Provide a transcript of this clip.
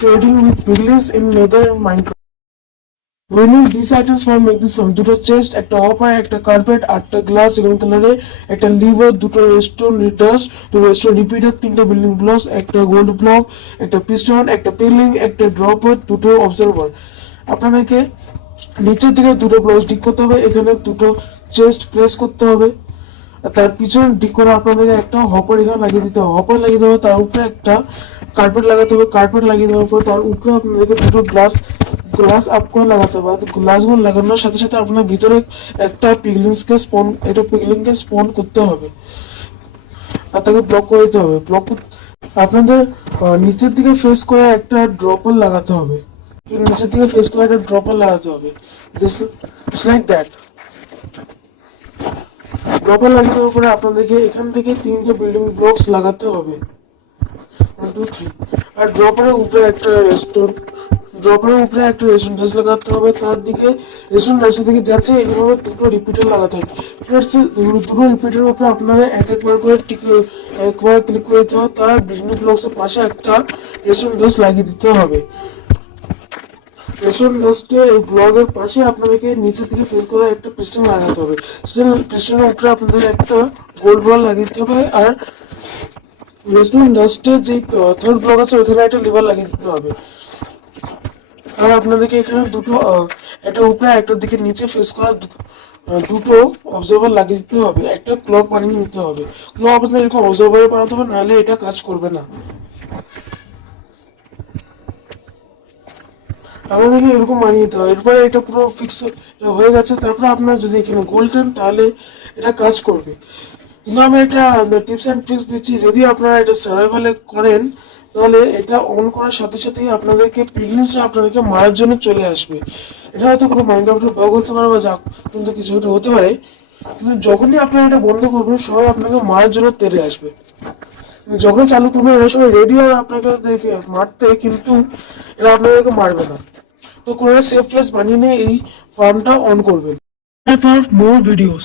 trading with piglins in Nether and Minecraft. We need these items for make this farm. দুটো chest, একটা hopper, একটা carpet, আটটা glass green কালারে, একটা liver, দুটো রেস্টোন ডাস্ট, দুটো রেস্টোন রিপিটার, তিনটা বিল্ডিং ব্লকস, একটা গোল্ড ব্লক, একটা পিস্টন, একটা পিলিং, একটা ড্রপার, দুটো অবজারভার। আপনাদেরকে নিচের দিকে দুটো ব্লক ডিক করতে হবে, এখানে দুটো চেস্ট প্লেস করতে হবে। তার পিছনে ডিক করে আপনাদেরকে একটা হপার এখানে লাগিয়ে দিতে হবে, হপার লাগিয়ে দেওয়া, তার উপরে একটা কার্পেট লাগাতে হবে, কার্পেট লাগিয়ে দেওয়ার পর তার উপরে আপনাদেরকে দুটো গ্লাস গ্লাস আপ করে লাগাতে হবে। গ্লাসগুলো লাগানোর সাথে সাথে আপনার ভিতরে একটা পিগলিংকে স্পন করতে হবে আর তাকে ব্লক করে দিতে হবে। আপনাদের নিচের দিকে ফেস করে একটা ড্রপার লাগাতে হবে, নিচের দিকে ফেস করে একটা ড্রপার লাগাতে হবে, জাস্ট লাইক দ্যাট। ড্রপার লাগিয়ে দেওয়ার পরে আপনাদেরকে এখান থেকে তিনটে বিল্ডিং ব্লকস লাগাতে হবে, 1 2 3। আর ড্রপারের উপরে একটা রেস্টুরেন্ট লাগাতে হবে। তার দিকে রেস্টুরেন্ট দিকে যাচ্ছে এইভাবে দুটো রিপিটার লাগাতে হবে। দুটো রিপিটারের উপরে আপনাদের একবার ক্লিক করে দিতে হবে। তার বিল্ডিং ব্লকসের পাশে একটা রেস্টুরেন্ট লাগিয়ে দিতে হবে। রেস্টুরেন্ট ব্লগের পাশে আপনাদেরকে নিচের দিকে ফেস করে একটা পিস্টন লাগাতে হবে। পিস্টনের উপরে আপনাদের একটা গোল্ড বল লাগিয়ে দিতে হবে। আর রেস্টুরেন্ট ডাস্টের যে থার্ড ব্লক আছে ওখানে একটা লিভার লাগিয়ে দিতে হবে। আর আপনাদেরকে এখানে দুটো একটা উপরে একটা দিকে নিচে ফেস করা দুটো অবজারভার লাগিয়ে দিতে হবে। একটা ক্লক বানিয়ে নিতে হবে। ক্লক আপনাদের এরকম অবজারভারে বানাতে হবে, নাহলে এটা কাজ করবে না। আপনাদেরকে এরকম বানিয়ে দিতে হবে। এরপরে এটা পুরো ফিক্স হয়ে গেছে। তারপরে আপনারা যদি এখানে গোল্ড দেন তাহলে এটা কাজ করবে। কিন্তু আমি একটা টিপস অ্যান্ড ট্রিক্স দিচ্ছি, যদি আপনারা এটা সার্ভাইভালে করেন তাহলে এটা অন করার সাথে সাথেই আপনাদেরকে পিগলিন্সরা আপনাদেরকে মারার জন্য চলে আসবে। এটা হয়তো কোনো মাইনক্রাফটের বাগ হতে পারে বা যা কিন্তু কিছু একটা হতে পারে, কিন্তু যখনই আপনারা এটা বন্ধ করবেন সবাই আপনাকে মারার জন্য তেড়ে আসবে। কিন্তু যখন চালু করবেন এরা সবাই রেডি হবে আপনাকে মারতে, কিন্তু এরা আপনাদেরকে মারবে না। তো কোনো সেফ প্লেস বানিয়ে নিয়ে এই ফার্মটা অন করবেন। For more videos.